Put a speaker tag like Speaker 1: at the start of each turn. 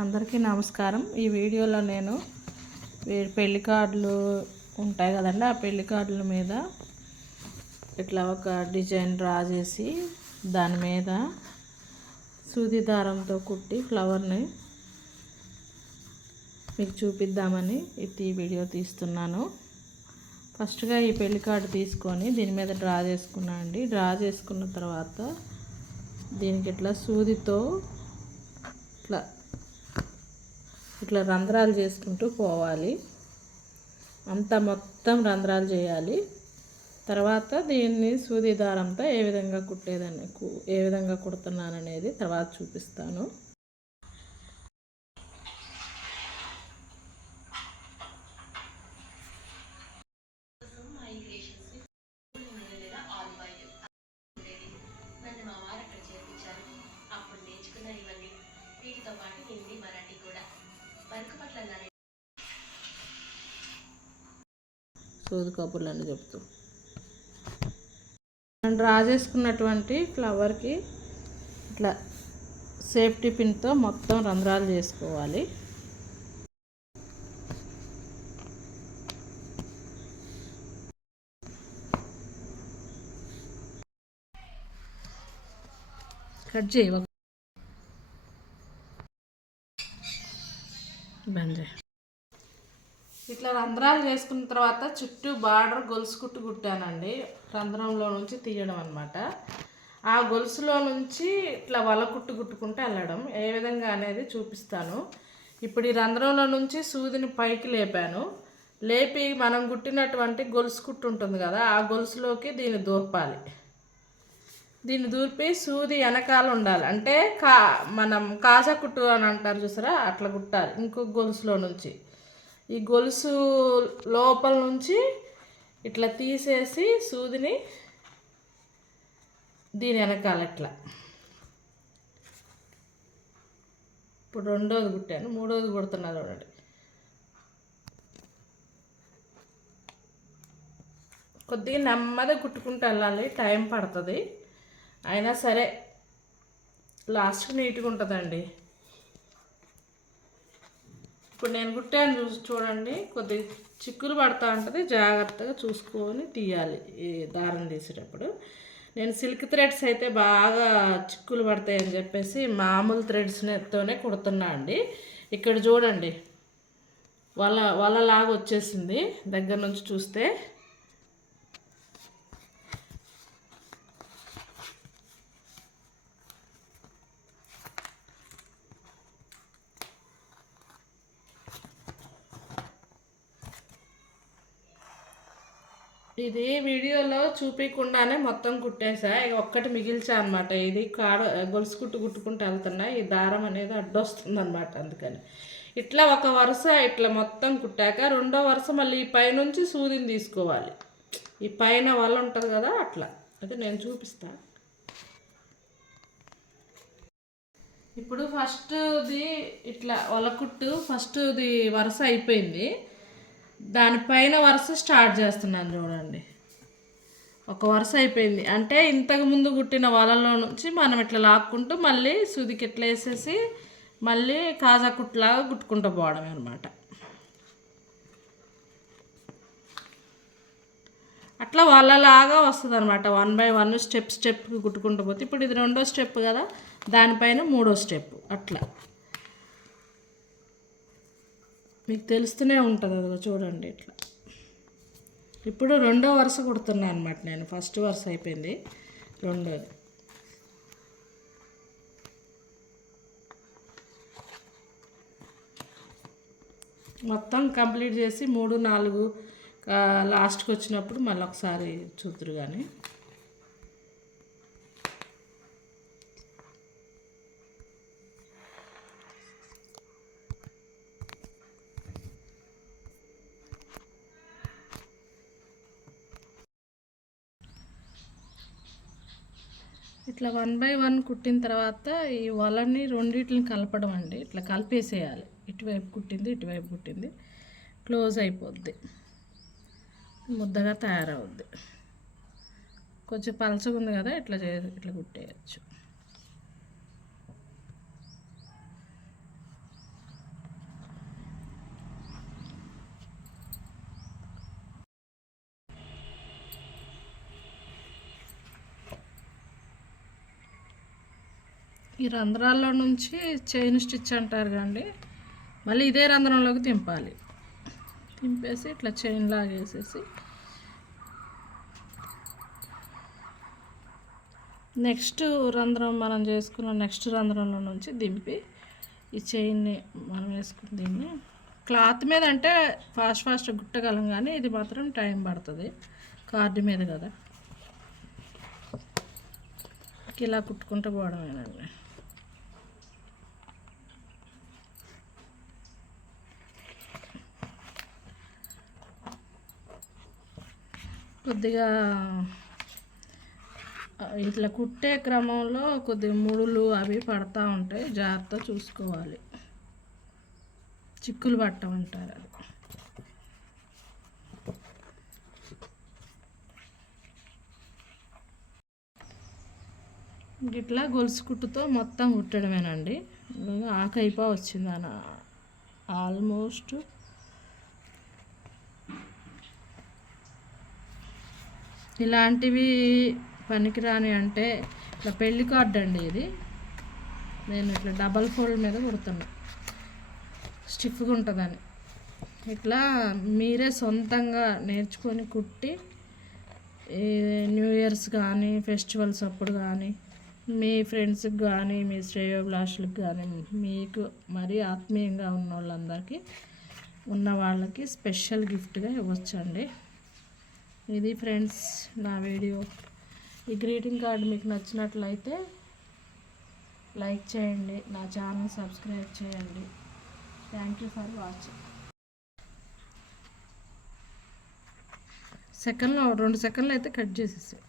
Speaker 1: అందరికీ నమస్కారం. ఈ వీడియోలో నేను పెళ్ళి కార్డులు ఉంటాయి కదండి ఆ పెళ్ళి కార్డుల మీద ఇట్లా ఒక డిజైన్ డ్రా చేసి దాని మీద సూది దారంతో కుట్టి ఫ్లవర్ని మీకు చూపిద్దామని ఇది వీడియో తీస్తున్నాను. ఫస్ట్గా ఈ పెళ్ళి కార్డు తీసుకొని దీని మీద డ్రా చేసుకున్నా అండి. డ్రా చేసుకున్న తర్వాత దీనికి ఇట్లా సూదితో ఇట్లా ఇట్లా రంధ్రాలు చేసుకుంటూ పోవాలి. అంతా మొత్తం రంధ్రాలు చేయాలి. తర్వాత దీన్ని సూది దారంతో ఏ విధంగా కుట్టేదని ఏ విధంగా కుడుతున్నాను అనేది తర్వాత చూపిస్తాను. సూది కబుర్లని చెప్తూ. మనం డ్రా చేసుకున్నటువంటి ఫ్లవర్కి ఇట్లా సేఫ్టీ పిన్తో మొత్తం రంధ్రాలు చేసుకోవాలి. కట్ చేయ ఇట్లా రంధ్రాలు చేసుకున్న తర్వాత చుట్టూ బార్డర్ గొలుసు కుట్టు కుట్టానండి. రంధ్రంలో నుంచి తీయడం అనమాట ఆ గొలుసులో నుంచి ఇట్లా వల కుట్టు కుట్టుకుంటూ వెళ్ళడం. ఏ విధంగా అనేది చూపిస్తాను. ఇప్పుడు ఈ రంధ్రంలో నుంచి సూదిని పైకి లేపాను. లేపి మనం కుట్టినటువంటి గొలుసు కుట్టు ఉంటుంది కదా ఆ గొలుసులోకి దీన్ని దూర్పాలి. దీన్ని దూర్పి సూది వెనకాల ఉండాలి. అంటే కా మనం కాజా కుట్టు అని అంటారు చూసారా? అట్లా కుట్టాలి. ఇంకో గొలుసులో నుంచి. ఈ గొలుసు లోపల నుంచి ఇట్లా తీసేసి సూదిని దీని వెనకాల ఇట్లా ఇప్పుడు రెండోది కుట్టాను మూడోది కుడుతున్నా చూడండి. కొద్దిగా నెమ్మదిగా కుట్టుకుంటూ వెళ్ళాలి టైం పడుతుంది. అయినా సరే లాస్ట్ నీట్గా ఉంటుందండి. ఇప్పుడు నేను గుట్టాను చూసి చూడండి కొద్దిగా చిక్కులు పడతా ఉంటుంది జాగ్రత్తగా చూసుకొని తీయాలి ఈ దారం తీసేటప్పుడు. నేను సిల్క్ థ్రెడ్స్ అయితే బాగా చిక్కులు పడతాయని చెప్పేసి మామూలు థ్రెడ్స్తోనే కుడుతున్నా అండి. ఇక్కడ చూడండి వల వలలాగా వచ్చేసింది దగ్గర నుంచి చూస్తే. ఇది వీడియోలో చూపించకుండానే మొత్తం కుట్టేసా. ఇక ఒక్కటి మిగిల్చా అనమాట ఇది కాడ గొలుసు కుట్టు కుట్టుకుంటూ వెళ్తున్నా. ఈ దారం అనేది అడ్డొస్తుంది అనమాట అందుకని. ఇట్లా ఒక వరుస ఇట్లా మొత్తం కుట్టాక రెండో వరుస మళ్ళీ ఈ పైనుంచి సూదిని తీసుకోవాలి. ఈ పైన వల్ల ఉంటుంది కదా అట్లా. అది నేను చూపిస్తా. ఇప్పుడు ఫస్ట్ది ఇట్లా వలకుట్టు ఫస్ట్ది వరుస అయిపోయింది. దానిపైన వరుస స్టార్ట్ చేస్తున్నాను చూడండి. ఒక వరుస అయిపోయింది. అంటే ఇంతకు ముందు కుట్టిన వలలో నుంచి మనం ఇట్లా లాక్కుంటూ మళ్ళీ సుదికి ఇట్లా వేసేసి మళ్ళీ కాజా కుట్లాగా కుట్టుకుంటూ పోవడమే అనమాట అట్లా వాళ్ళలాగా వస్తుంది అనమాట one by one step step కుట్టుకుంటూ పోతే ఇప్పుడు ఇది రెండో స్టెప్ కదా దానిపైన మూడో స్టెప్ అట్లా. మీకు తెలుస్తూనే ఉంటుంది అదిగో చూడండి ఇట్లా. ఇప్పుడు రెండో వరుస కుడుతున్నా అనమాట నేను. ఫస్ట్ వరుస అయిపోయింది. రెండోది. మొత్తం కంప్లీట్ చేసి మూడు నాలుగు లాస్ట్కి వచ్చినప్పుడు మళ్ళీ ఒకసారి చూద్దరు కానీ ఇట్లా వన్ బై వన్ కుట్టిన తర్వాత ఈ వలని రెండింటిని కలపడం అండి. ఇట్లా కలిపేసేయాలి. ఇటువైపు కుట్టింది ఇటువైపు కుట్టింది. క్లోజ్ అయిపోద్ది. ముద్దగా తయారవుద్ది. కొంచెం పలచగా ఉంది కదా ఇట్లా చే ఇట్లా కుట్టేయచ్చు. ఈ రంధ్రాల్లో నుంచి చైన్ స్టిచ్ అంటారు కండి మళ్ళీ ఇదే రంధ్రంలోకి దింపాలి. దింపేసి ఇట్లా చైన్ లాగేసేసి నెక్స్ట్ రంధ్రం మనం చేసుకున్న నెక్స్ట్ రంధ్రంలో నుంచి దింపి ఈ చైన్ని మనం వేసుకున్న దీన్ని క్లాత్ మీద అంటే ఫాస్ట్ ఫాస్ట్ గుట్టగలం కానీ ఇది మాత్రం టైం పడుతుంది కార్డు మీద కదా. ఇలా కుట్టుకుంటూ పోవడమేనండి. కొద్దిగా ఇట్లా కుట్టే క్రమంలో కొద్దిగా ముడులు అవి పడతా ఉంటాయి. జాగ్రత్త చూసుకోవాలి. చిక్కులు పట్టమంటారు అది. ఇట్లా గొలుసు కుట్టుతో మొత్తం కుట్టడమేనండి. ఆకైపా ఆకైపో వచ్చింది అన్న ఆల్మోస్ట్ ఇలాంటివి పనికిరాని అంటే ఇట్లా పెళ్ళి కార్డు అండి ఇది. నేను ఇట్లా డబల్ ఫోల్డ్ మీద కుడుతున్నా. స్టిఫ్గా ఉంటుందని. ఇట్లా మీరే సొంతంగా నేర్చుకొని కుట్టి న్యూ ఇయర్స్ కానీ ఫెస్టివల్స్ అప్పుడు కానీ మీ ఫ్రెండ్స్కి కానీ మీ శ్రేయోభిలాషులకు కానీ మీకు మరీ ఆత్మీయంగా ఉన్న వాళ్ళందరికీ ఉన్న వాళ్ళకి స్పెషల్ గిఫ్ట్గా ఇవ్వచ్చండి. ఇది ఫ్రెండ్స్ నా వీడియో. ఈ గ్రీటింగ్ కార్డు మీకు నచ్చినట్లయితే లైక్ చేయండి నా ఛానల్ సబ్స్క్రైబ్ చేయండి. థ్యాంక్ యూ ఫర్ వాచింగ్ సెకండ్లో రెండు సెకండ్లు అయితే కట్ చేసేసాయి.